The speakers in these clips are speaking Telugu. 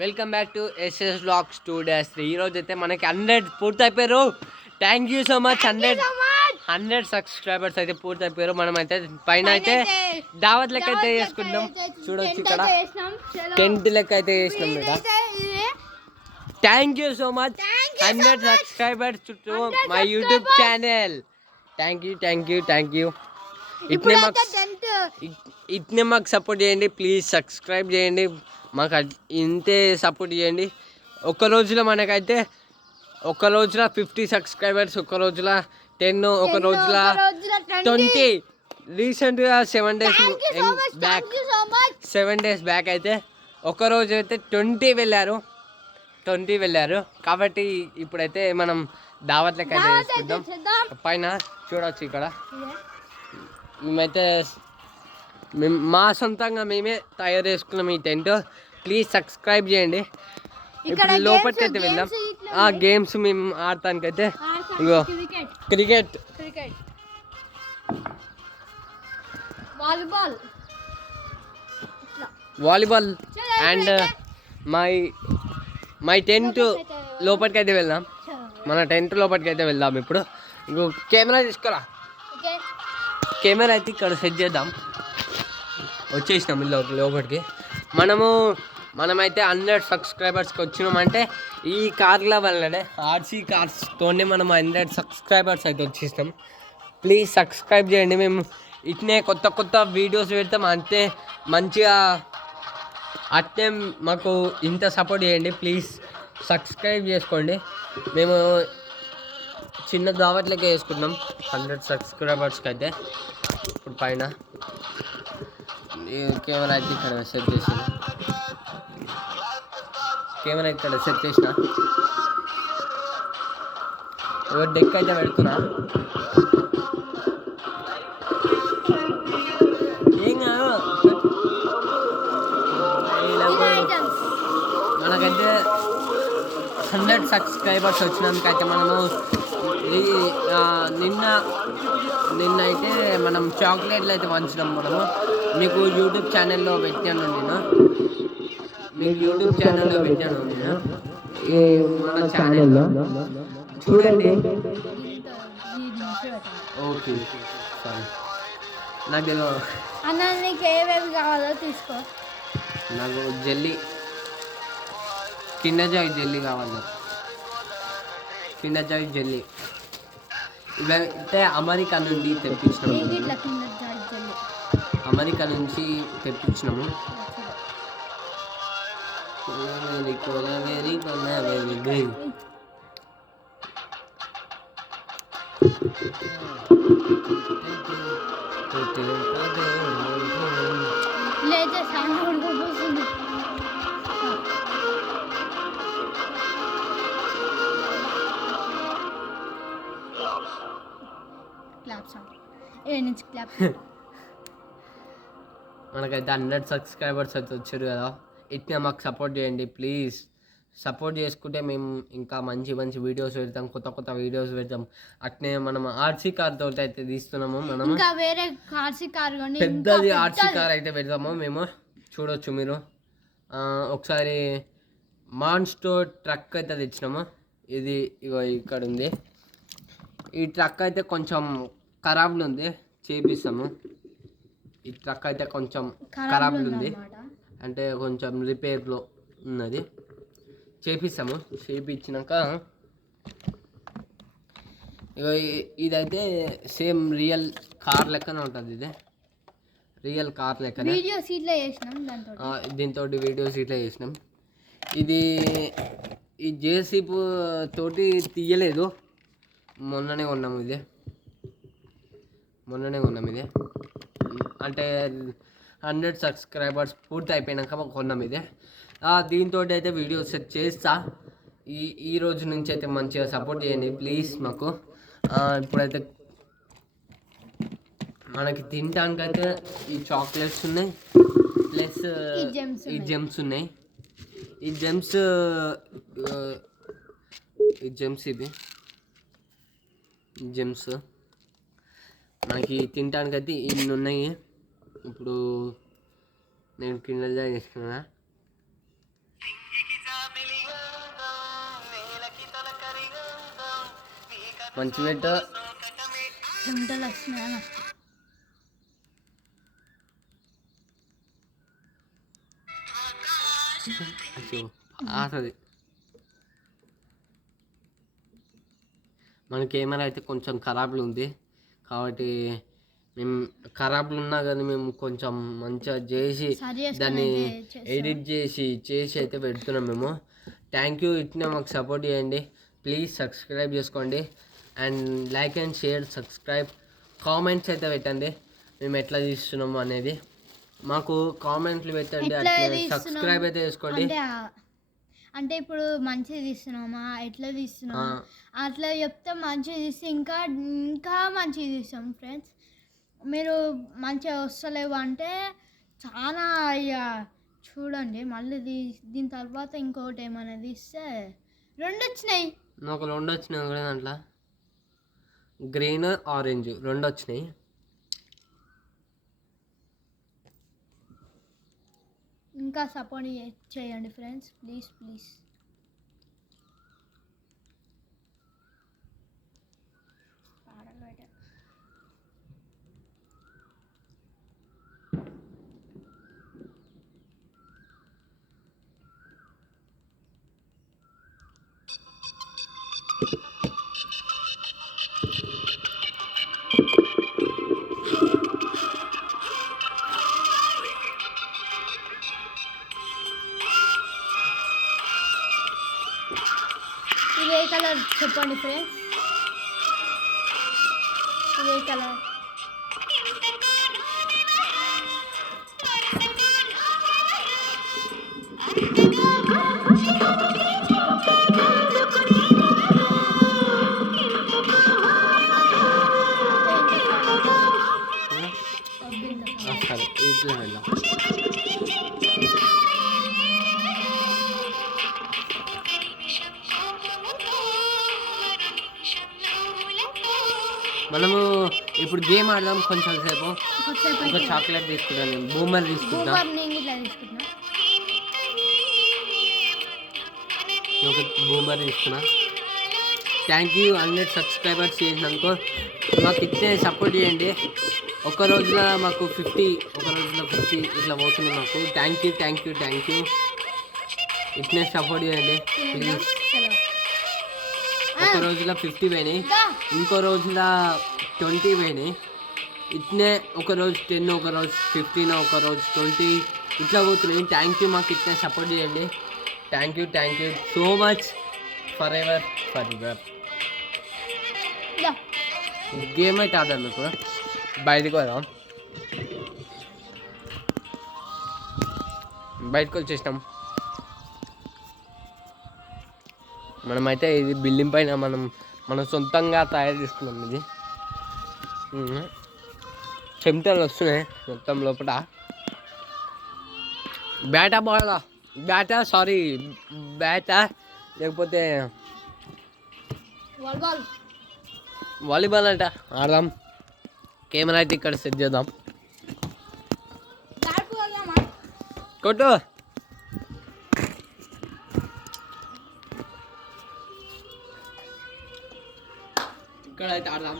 Welcome back to SS vlogs 2-3. ఈరోజు అయితే మనకి 100 పూర్తయిపోయారు. Thank you so much. 100 subscribers అయితే పూర్తయిపోయారు. మనం అయితే పైన అయితే దావత్ లెక్క అయితే చేసుకుంటాం. చూడొచ్చు ఇక్కడ టెంట్ లెక్క అయితే చేసినాం ఇక్కడ. Thank you so much 100 subscribers చుట్టూ my YouTube channel. Thank you. ఇట్నే మాకు సపోర్ట్ చేయండి ప్లీజ్. సబ్స్క్రైబ్ చేయండి, మాకు ఇంతే సపోర్ట్ చేయండి. ఒక్క రోజులో మనకైతే 50 సబ్స్క్రైబర్స్, ఒక్క రోజుల 10, ఒక రోజుల 20. రీసెంట్గా 7 డేస్ బ్యాక్ అయితే ఒక రోజు అయితే 20 వెళ్ళారు. కాబట్టి ఇప్పుడైతే మనం దావత్ లెక్క అయితే చేసుకుందాం. పైన చూడవచ్చు ఇక్కడ మేమైతే మా సొంతంగా మేమే తయారు చేసుకున్నాం ఈ టెంట్. ప్లీజ్ సబ్స్క్రైబ్ చేయండి. ఇప్పుడు లోపలికి అయితే వెళ్దాం. ఆ గేమ్స్ మేము ఆడటానికైతే ఇగో cricket, volleyball and my tent లోపలికి అయితే వెళ్దాం. మన టెంట్ లోపలికి అయితే వెళ్దాం. ఇప్పుడు ఇంకో కెమెరా తీసుకురా. కెమెరా అయితే ఇక్కడ సెట్ చేద్దాం. వచ్చేసినాం లోపలికి. మనమైతే 100 సబ్స్క్రైబర్స్కి వచ్చినామంటే ఈ కార్ల వల్లనే, ఆర్సీ కార్స్తోనే మనం 100 సబ్స్క్రైబర్స్ అయితే వచ్చేసినాం. ప్లీజ్ సబ్స్క్రైబ్ చేయండి. మేము ఇట్నే కొత్త వీడియోస్ పెడతాం. అంతే మంచిగా అట్నే మాకు ఇంత సపోర్ట్ చేయండి. ప్లీజ్ సబ్స్క్రైబ్ చేసుకోండి. మేము చిన్న దావట్లకే వేసుకుంటున్నాం 100 సబ్స్క్రైబర్స్కి అయితే. ఇప్పుడు పైన కెమెరా అయితే ఇక్కడ సెట్ చేసిన డెక్ అయితే పెడుతున్నా. ఏం కాదు, మనకైతే 100 సబ్స్క్రైబర్స్ వచ్చినందుకైతే మనము నిన్న అయితే మనం చాక్లెట్లు అయితే పంచినాం. మనము మీకు యూట్యూబ్ ఛానల్లో పెట్టాను నేను మన ఛానల్లో చూడండి. ఓకే సారీ, నాకు తెలియదు. నీకు ఏవేవి కావాలో తీసుకో. నాకు జెల్లీ, కిండర్ జాయ్ జెల్లీ కావాలి. కిండర్ జాయ్ జెల్లీ ఇవైతే అమెరికా నుండి తెప్పించినాము. అమెరికా నుంచి తెప్పించినాము. మనకైతే 100 సబ్స్క్రైబర్స్ అయితే వచ్చారు కదా. ఇట్నే మాకు సపోర్ట్ చేయండి ప్లీజ్. సపోర్ట్ చేసుకుంటే మేము ఇంకా మంచి వీడియోస్ పెడతాం, కొత్త వీడియోస్ పెడతాం. అట్నే మనం ఆర్సీ కార్ తోటి అయితే తీస్తున్నాము. మనం పెద్దది ఆర్సీ కార్ అయితే పెడతాము మేము. చూడొచ్చు మీరు. ఒకసారి మాన్స్టో ట్రక్ అయితే తెచ్చినాము. ఇది ఇగో ఇక్కడ ఉంది. ఈ ట్రక్ అయితే కొంచెం ఖరాబ్లు ఉంది, చేపిస్తాము. ఈ ట్రక్ అయితే కొంచెం ఖరాబ్లు ఉంది అంటే కొంచెం రిపేర్లో ఉన్నది, చేపిస్తాము. చేపించినాక ఇదైతే సేమ్ రియల్ కార్ లెక్కనే ఉంటుంది. ఇది రియల్ కార్ లెక్కనే. దీంతో వీడియో సీట్లో చేసినాం. ఇది ఈ జేసీబీ తోటి తీయలేదు, మొన్ననే కొన్నాము ఇది అంటే 100 సబ్స్క్రైబర్స్ పూర్తి అయిపోయినాక కొన్నాం ఇది. దీంతో అయితే వీడియో సెట్ చేస్తా. ఈ రోజు నుంచి అయితే మంచిగా సపోర్ట్ చేయండి ప్లీజ్ మాకు. ఇప్పుడైతే మనకి తినడానికైతే ఈ చాక్లెట్స్ ఉన్నాయి, ప్లస్ ఈ జెమ్స్ ఉన్నాయి. ఈ జెమ్స్ ఇవి జెమ్స్ మనకి తినడానికైతే ఇన్ని ఉన్నాయి. ఇప్పుడు నేను కింద చేసుకున్నా. మంచి పెట్టు. చెమటలు వస్తున్నాయా? ఆసది మన కెమెరా అయితే కొంచెం ఖరాబ్లు ఉంది కాబట్టి మేము ఖరాబ్లు ఉన్నా కానీ మేము కొంచెం మంచిగా చేసి దాన్ని ఎడిట్ చేసి అయితే పెడుతున్నాం మేము. Thank you. ఇట్లా మాకు సపోర్ట్ చేయండి. ప్లీజ్ సబ్స్క్రైబ్ చేసుకోండి and like and share subscribe. Comments అయితే పెట్టండి మేము ఎట్లా తీస్తున్నాము అనేది. మాకు కామెంట్లు పెట్టండి. అట్లా సబ్స్క్రైబ్ అయితే చేసుకోండి. అంటే ఇప్పుడు మంచిగా తీస్తున్నామా, ఎట్లా తీస్తున్నామా అట్లా చెప్తే మంచిగా తీస్తే ఇంకా ఇంకా మంచిగా తీస్తాం ఫ్రెండ్స్. మీరు మంచిగా వస్తలేవు అంటే చాలా ఇక చూడండి. మళ్ళీ దీని తర్వాత ఇంకోటి ఏమైనా తీస్తే 2 వచ్చినాయి. నాకు 2 వచ్చినాయి కూడా దాంట్లో గ్రీన్ ఆరెంజ్ 2 వచ్చినాయి. ఇంకా సపోర్ట్ చేయండి ఫ్రెండ్స్, ప్లీజ్ ప్లీజ్. ఇదే కలర్ చెప్పండి ఫ్రెండ్స్, ఇదే కలర్. ఇట్లా వెళ్ళాం. మనము ఇప్పుడు గేమ్ ఆడదాం కొంచెం సేపు. ఒక చాక్లెట్ తీసుకుంటాను, నేను బూమర్ తీసుకుంటా, ఒక బూమర్ తీసుకున్నా. థ్యాంక్ యూ 100 సబ్స్క్రైబర్స్ చేసినందుకు. మాకు ఇట్లే సపోర్ట్ చేయండి. ఒక రోజులో మాకు 50, ఒక రోజులో 50 ఇట్లా పోతుంది మాకు. Thank you thank you thank you. ఇట్లే సపోర్ట్ చేయండి ప్లీజ్. ఒక రోజులో 50 పోయినాయి, ఇంకో రోజులో 20 పోయినాయి. ఇట్నే ఒక రోజు 10, ఒక రోజు 15, ఒక రోజు 20 ఇట్లా పోతున్నాయి. Thank you. మాకు ఇట్లా సపోర్ట్ చేయండి. Thank you so much. For ever. Game అయితే ఆడాలి మీకు. బయటకు వెళ్దాం. బయటకు వచ్చేసినాం. మనమైతే ఇది బిల్డింగ్ పైన మనం సొంతంగా తయారు చేసుకున్నాం. ఇది చెమటలు వస్తున్నాయి మొత్తం లోపల. బ్యాటా లేకపోతే వాలీబాల్ అంట ఆడదాం. కెమెరా అయితే ఇక్కడ సెట్ చేద్దాం. కొట్టు. ఇక్కడ అయితే ఆడదాం.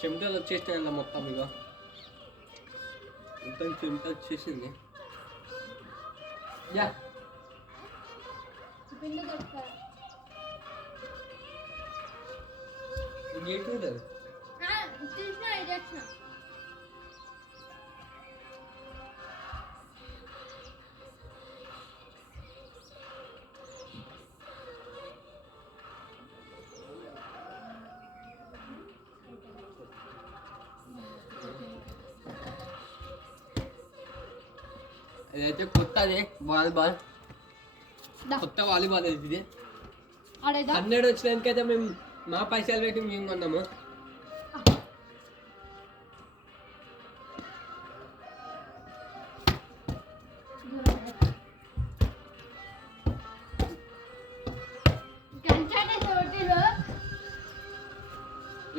చెమటలు వచ్చేసినాయి మొత్తం. ఇక మొత్తం చెమట వచ్చేసింది. యా గేట్ లేదు. ఇదైతే కొత్తది వాలీబాల్, కొత్త వాలీబాల్ ఇది. 100 వచ్చినందుకైతే మేము మా పైసలు పెట్టి మేము కొన్నాము.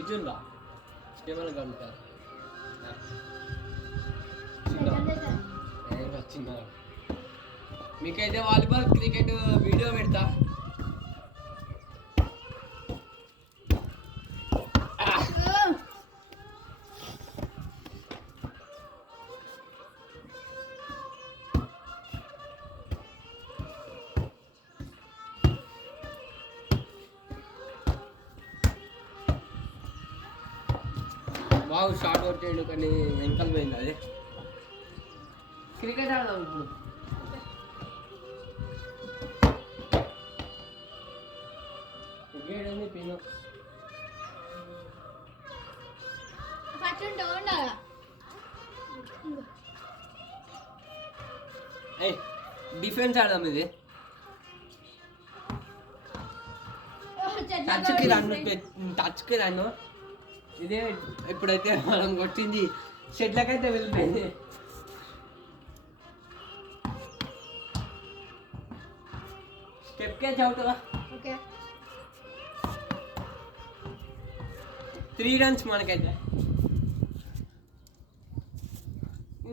ఇచ్చిందా కెమెరా గంట చిన్న మీకైతే వాలీబాల్ క్రికెట్ వీడియో పెడతా. బాగు షార్ట్ కొట్టాడు కానీ వెంకల్ పోయింది అదే. క్రికెట్ ఆడదాం ఇప్పుడు. క్రికెట్ ఉంది పిను. డిఫెన్స్ ఆడదాం ఇది. టచ్కి రన్ను ఇదే. ఇప్పుడైతే మనం కొట్టింది షెడ్లకైతే వెళ్ళిపోయింది. స్టెప్కే చౌటుగా. ఓకే 3 runs మనకైతే.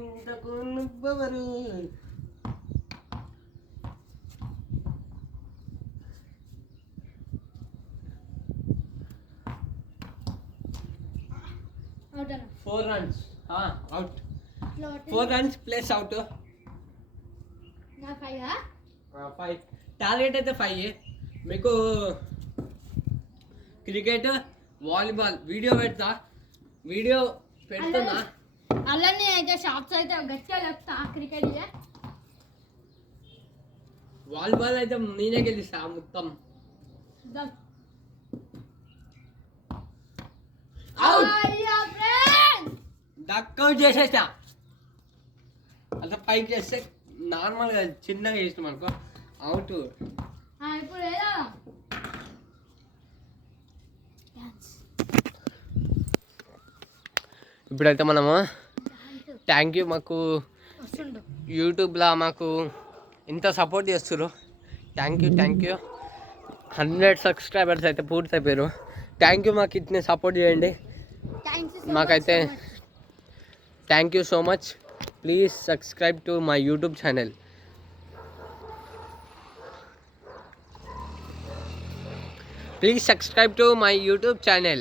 ఇంతకు నువ్వెవరు? Out 4 runs. Out. 4 runs plus out. 5 target అయితే 5. మీకు క్రికెట్ వాలీబాల్ వీడియో పెడుతున్నా. అలానే అయితే షాప్స్ అయితే గట్టిగా చెప్తా. క్రికెట్ వాలీబాల్ అయితే నేనే గెలుస్తా మొత్తం. డక్అవుట్ చేసేస్తా. అంత పైకి చేస్తే నార్మల్గా చిన్నగా చేసినాం అనుకో అవుట్. ఇప్పుడు ఇప్పుడైతే మనము థ్యాంక్ యూ. మాకు యూట్యూబ్లో మాకు ఇంత సపోర్ట్ చేస్తున్నారు. థ్యాంక్ యూ 100 సబ్స్క్రైబర్స్ అయితే పూర్తి అయిపోయారు. Thank you. మాకు ఇట్నే సపోర్ట్ చేయండి. మాకైతే thank you so much. Please subscribe to my YouTube channel. Please subscribe to my YouTube channel.